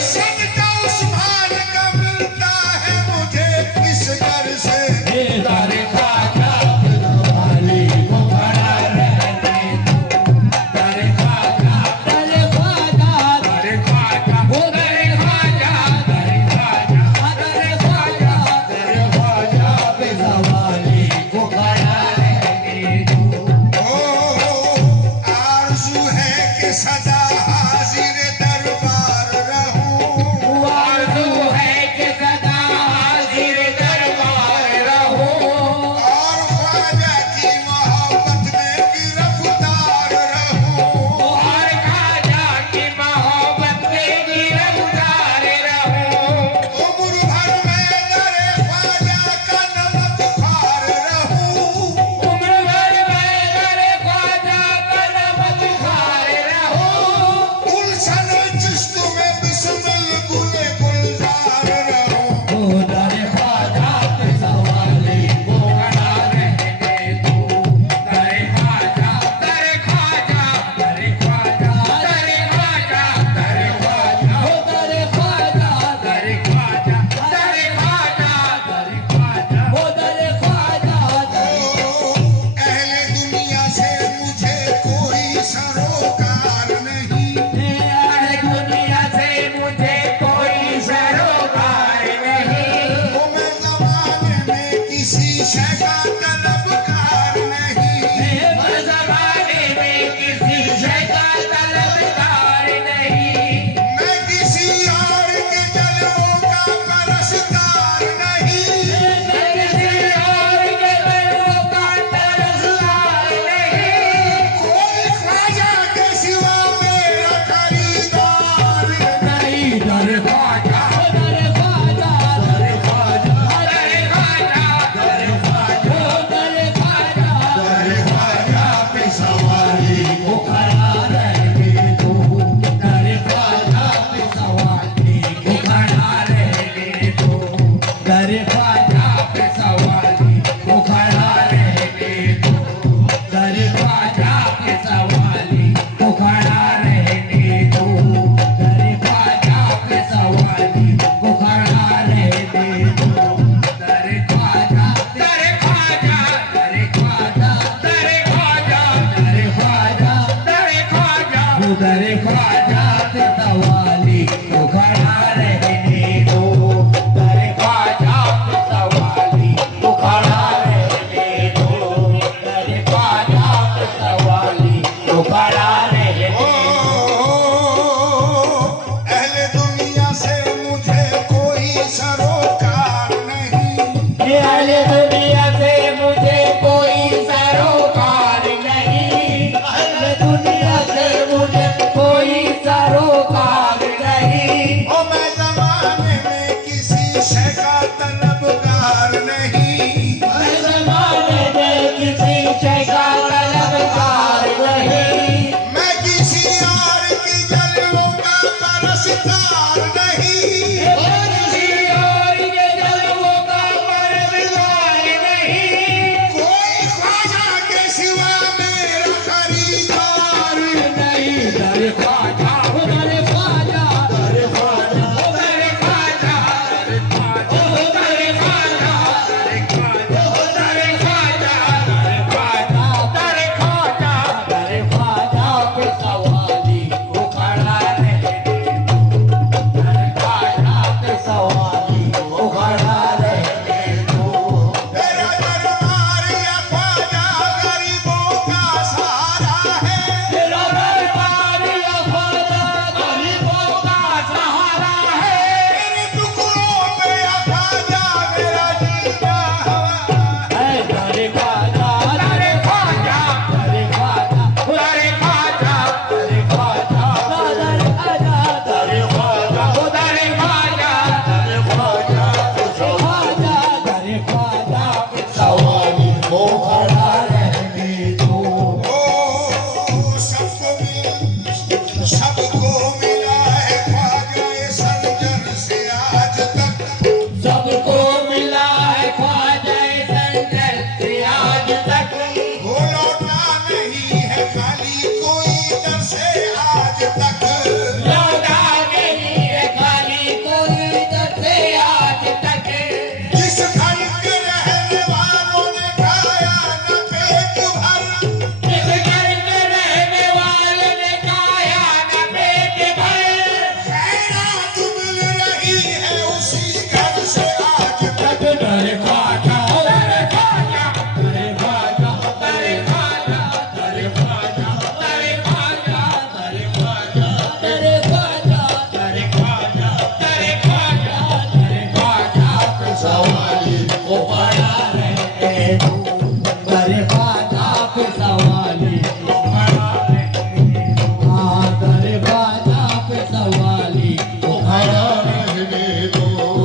से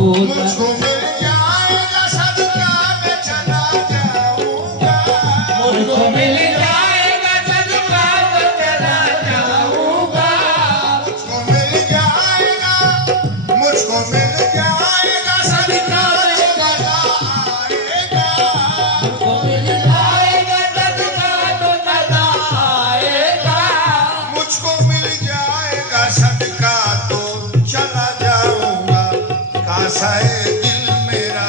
मुझको मिल जाएगा सदका मैं चला जाऊंगा, मुझको मिल जाएगा सदका मैं चला जाऊंगा, मुझको मिल जाएगा, मुझको मिल जाएगा सदका तो मजा आएगा, मुझको मिल जाएगा सदका तो मजा आएगा, मुझको मिल जाएगा सदका तो चला जाऊंगा। कासाए दिल मेरा,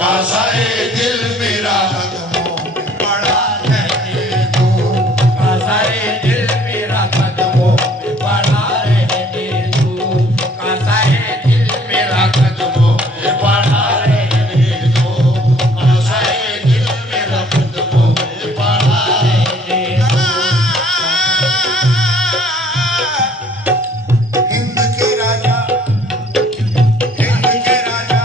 कासाए दिल मेरा कदमों में पड़ा रहने दो, कासाए दिल मेरा कदमों में पड़ा रहने दो, कासाए दिल मेरा कदमों में पड़ा रहने दो, कासाए दिल मेरा कदमों में पड़ा रहने दो। हिंद के राजा, हिंद के राजा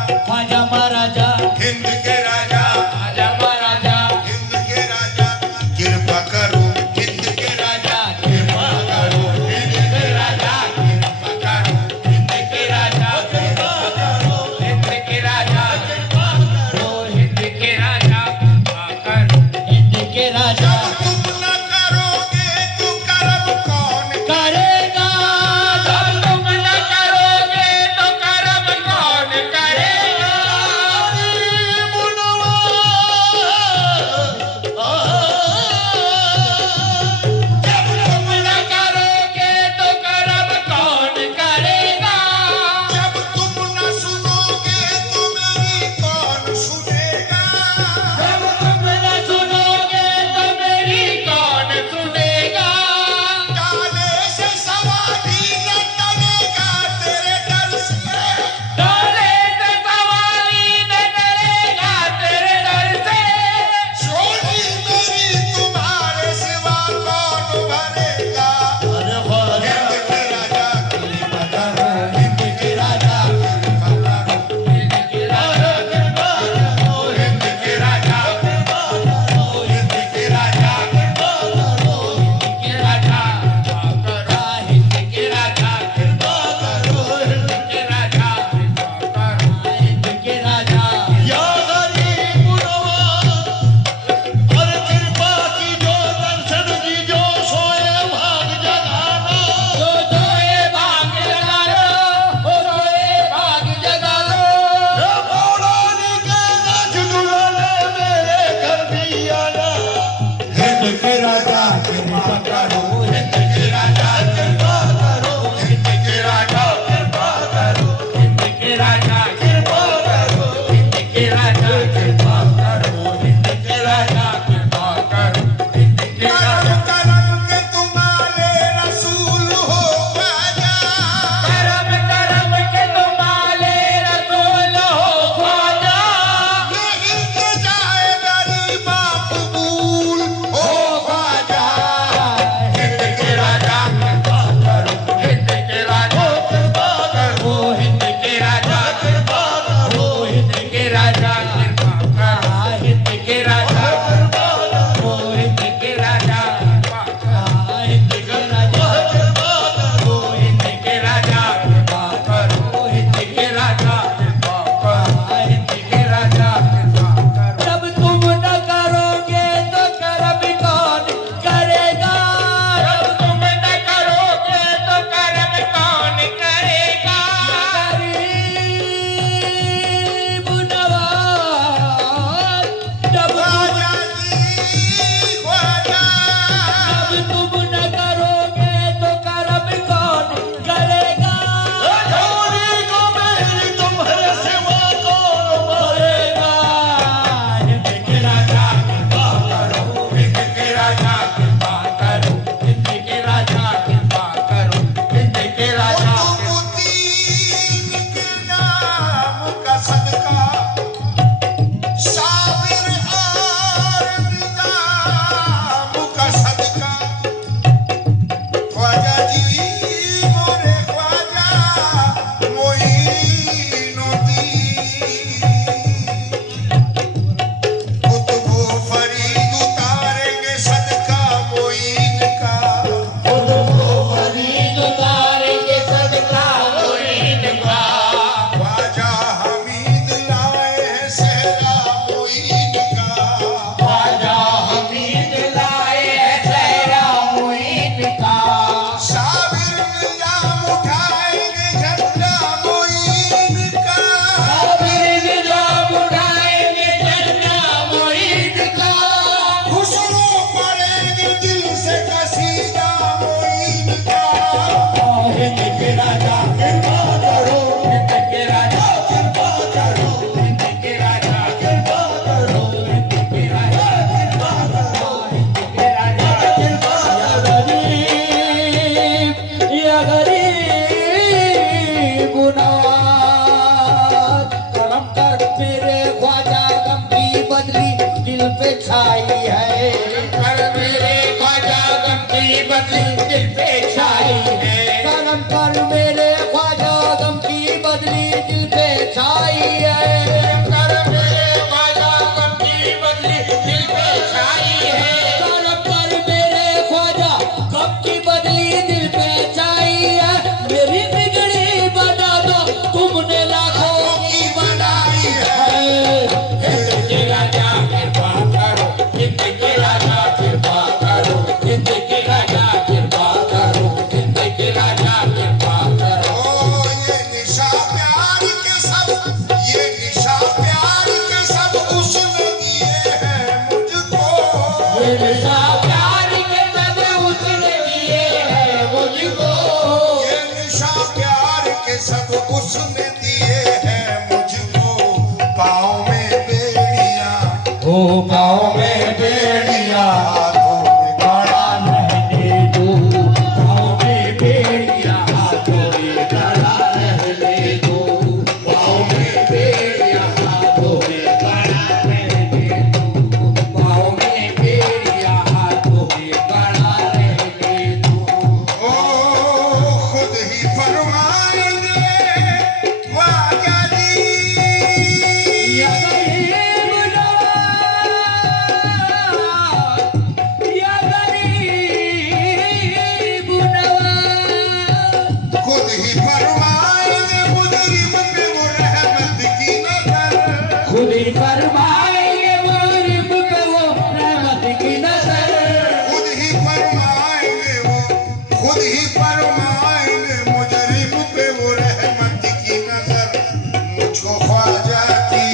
मुझको ख्वाजा की,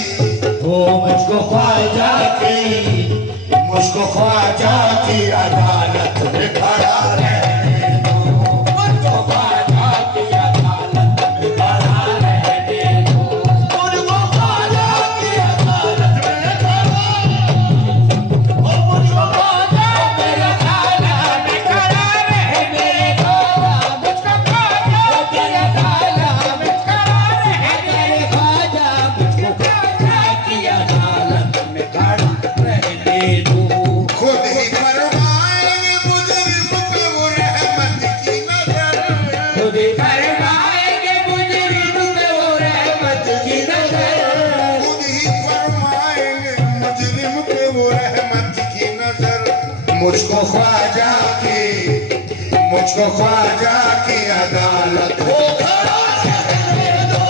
मुझको ख्वाजा की अदालत में खड़ा रहने दो, मुझको ख्वाजा की अदालत में खड़ा रहने दो, मुझको ख्वाजा की अदालत में खड़ा, मुझको ख्वाजा की अदालत में खड़ा रहने दो, मुझको ख्वाजा की अदालत में खड़ा रहने दो, मुझको ख्वाजा की अदालत में खड़ा रहने दो। खुद ही फरमाएंगे मुजरिम पे वो रहमत की नजर, खुद ही फरमाएंगे मुजरिम पे वो रहमत की नजर, खुद ही फरमाएंगे मुजरिम पे वो रहमत की नजर। मुझको ख्वाजा की अदालत में खड़ा रहने दो,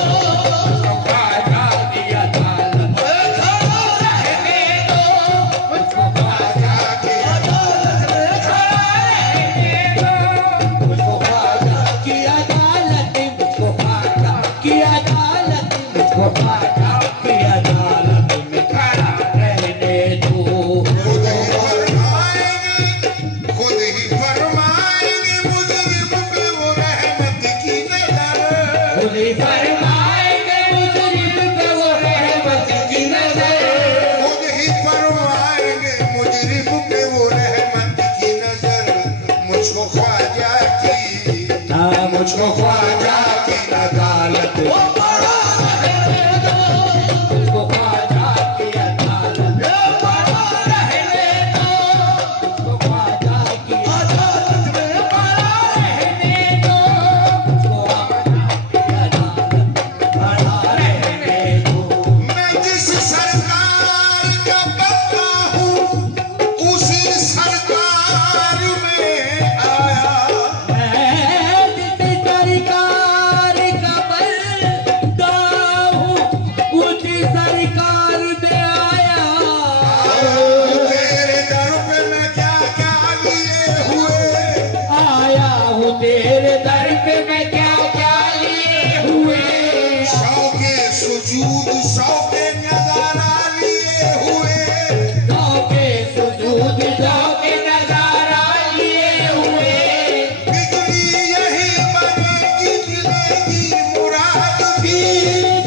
मुझको ख्वाजा की अदालत में खड़ा रहने दो, मुझको ख्वाजा की अदालत में खड़ा रहने दो, मुझको ख्वाजा की अदालत, मुझको ख्वाजा की अदालत, मुझको ख्वाजा की अदालत में खड़ा रहने दो। खुद ही फरमाएंगे मुजरिम पे वो रहमत की नजर, खुद ही फरमाएंगे मुजरिम पे वो रहमत की नजर, खुद ही फरमाएंगे मुजरिम पे वो रहमत की नजर। मुझको ख्वाजा की अदालत में खड़ा रहने दो, मुझको ख्वाजा की अदालत में खड़ा रहने दो, मुझको ख्वाजा की अदालत में खड़ा रहने दो, मुझको ख्वाजा की अदालत में खड़ा रहने दो। मैं जिस सरकार का बंदा हूँ उसी सरकार में आया, मैं जिस सरकार का बंदा हूँ, उसी सरकार में आया। तेरे दर पे मैं क्या क्या लिए हुए, आया हूँ तेरे दर पे मैं क्या क्या लिए हुए, शौके सुजूद शौके नजारा लिए हुए, शौके सुजूद शौके नजारा लिए हुए, बिगड़ी यही बनेगी मिलेगी मुराद भी,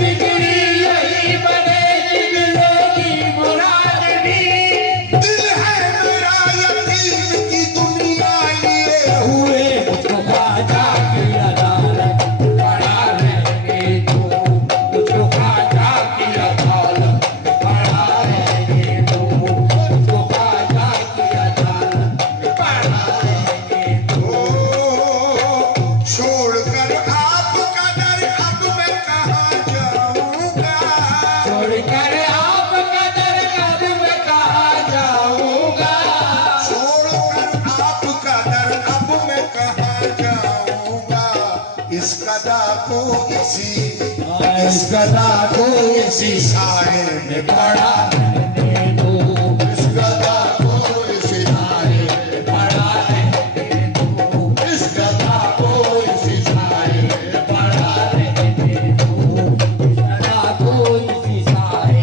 बिगड़ी यही बनेगी मिलेगी मुराद भी, दिल है मेरा यकीन की दुनिया लिए हुए। मुझको ख्वाजा की अदालत खड़ा रहने दो, मुझको ख्वाजा की अदालत खड़ा रहने दो, मुझको ख्वाजा की अदालत खड़ा रहने दो। छोड़कर आपका दर अब मैं कहाँ जाऊंगा, छोड़कर आपका दर अब मैं कहाँ जाऊंगा, छोड़कर आपका दर अब मैं कहाँ जाऊंगा। इस गदा को इसी साए में खड़ा रहने दो, इस गदा को इसी साए में खड़ा रहने दो, इस गदा को इसी साए में खड़ा रहने दो, सदा कोई सिसाए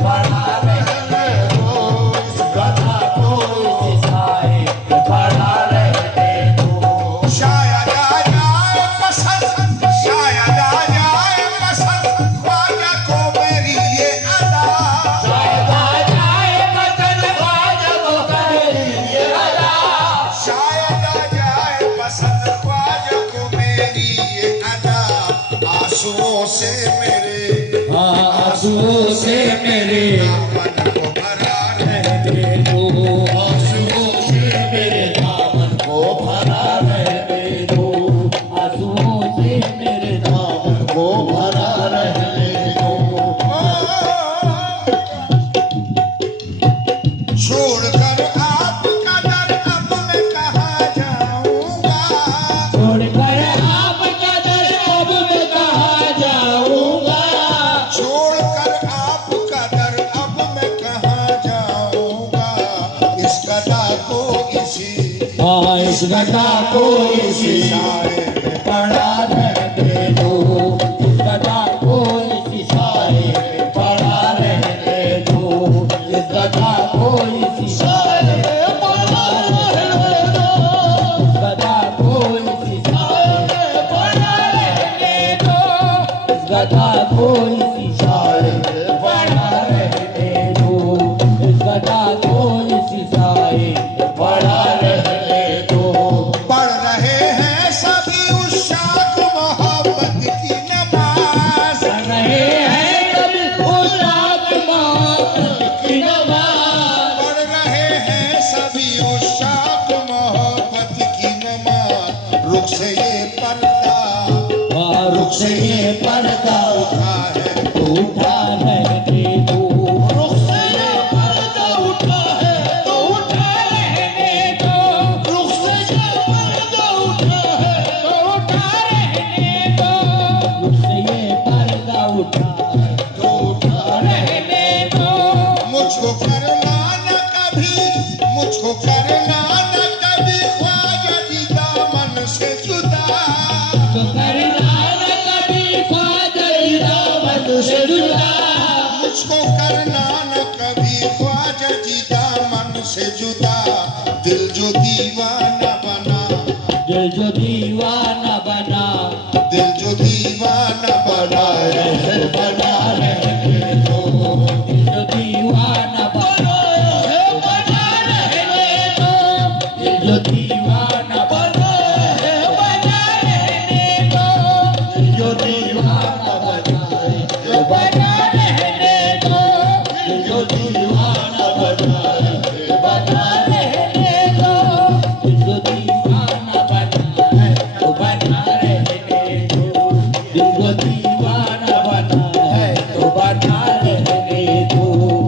खड़ा रहने दो, इस गदा को सिसाए खड़ा रहने दो। शायद आ जाए पसंद ख्वाजा को मेरी ये अदा, शायद आ जाए पसंद ख्वाजा को मेरी ये अदा, शायद आ जाए पसंद ख्वाजा को मेरी ये अदा। आंसुओं से मेरे आंसुओं से मेरे दामन को भरा रहने दो, आंसुओं से मेरे दामन को भरा रहने दो, आंसुओं से मेरे दामन को भरा रहने दो। छोड़कर आपका दर अब मैं कहाँ जाऊंगा, छोड़कर आपका दर अब मैं कहाँ जाऊंगा, छोड़कर आपका दर अब मैं कहाँ जाऊंगा। इस गदा को इसी इस गदा को इसी साए में पड़ा रहने दो, इस गदा को इसी उठा रहने दो। रुख से ये पर्दा उठा है तो उठा रहने दो। रुख से ये पर्दा उठा है तो उठा रहने दो। मुझसे ये पर्दा उठा तो उठा रहने दो। मुझको करना न कभी मुझको करना न कभी ख्वाजा जी दामन से जुदा तो करना न कभी ख्वाजा जी दामन से जुदा। मुझको करना न कभी ख्वाजा जी दामन से जुदा दिल जो दीवाना बना दिल जो दीवाना बना दिल जो दीवाना बना रहे बना रहने दो। दिल जो दीवाना बना रहने दो। दिल जो दीवाना बना रहने दो। दिल जो दीवाना बना रहने दो। दिल जो दीवाना बना रहने दो। दिल जो दीवाना बना रहने दो। दिल जो दीवाना बना है तो बना रहने दो।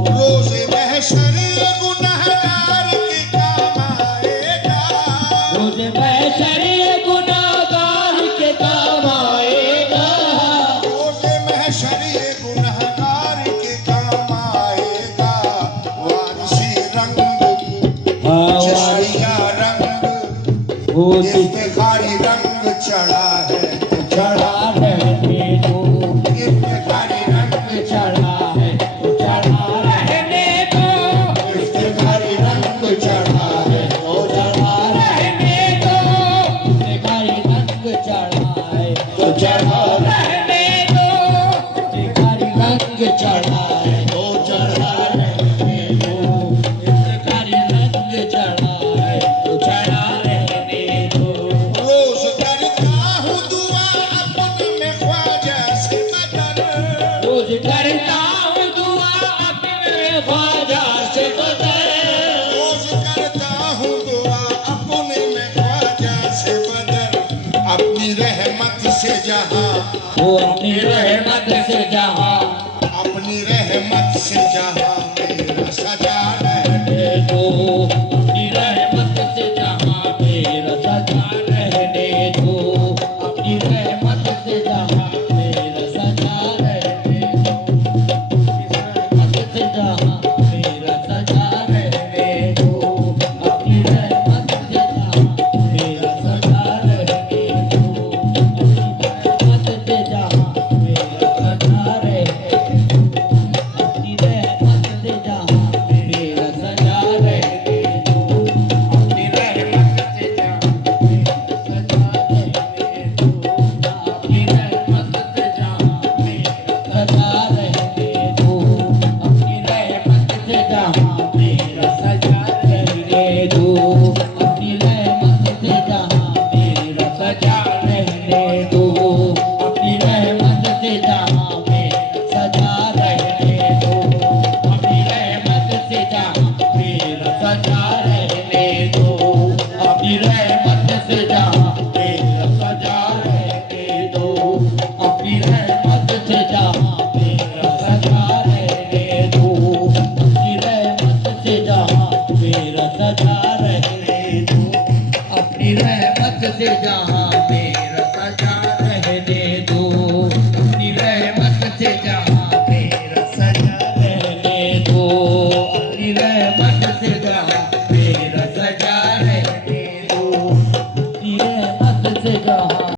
रोज महशर गुनहगार के काम आएगा रोज महशर गुनाहगार के काम आएगा। रोज महशर गुनहगार के काम आएगा वारसी रंग चश्मिया रंग वो इफ्तिखारी रंग चढ़ा है तो चढ़ा रहने दो। इफ्तिखारी रंग चढ़ा है तो चढ़ा रहने दो। इफ्तिखारी रंग चढ़ा है तो चढ़ा रहने दो। भिखारी रंग चढ़ा है तो चढ़ा रहने दो। भिखारी रंग चढ़ा है तो चढ़ा रहने दो। भिखारी रंग चढ़ा है तो चढ़ा रहने दो। रोज करता हूँ दुआ अपने में ख्वाजा से बदर रोज करता हूँ दुआ अपने ख्वाजा से बदर। रोज करता हूँ दुआ अपने में ख्वाजा से बदर अपनी रहमत से जहाँ वो अपनी रहमत से जहाँ अपनी रहमत से जहाँ मेरा सजा रहने दो। अपनी रहमत से जहाँ मेरा सजा रहने दो। अपनी रहमत से जहाँ मेरा सजा रहने दो। रहमत से जहाँ मेरा सजा रहने दो। अपनी रहमत से जहाँ मेरा सजा रहने दो। अपनी रहमत से जहाँ मेरा सजा रहने दो। अपनी रहमत से जहाँ मेरा सजा रहने दो। अपनी रहमत से जहाँ मेरा सजा रहने दो। अपनी रहमत से जहाँ मेरा सजा रहने दो। अपनी रहमत से जहाँ मेरा सजा रहने दो। अपनी रहमत से जहाँ मेरा सजा रहने दो। अपनी रहमत से जहाँ मेरा सजा रहने दो। अपनी रहमत से जहाँ मेरा सजा रहने दो। अपनी रहमत से जहाँ मेरा सजा रहने दो। अपनी रहमत से जहाँ मेरा सजा रहने दो। अपनी रहमत से जहाँ मेरा सजा रहने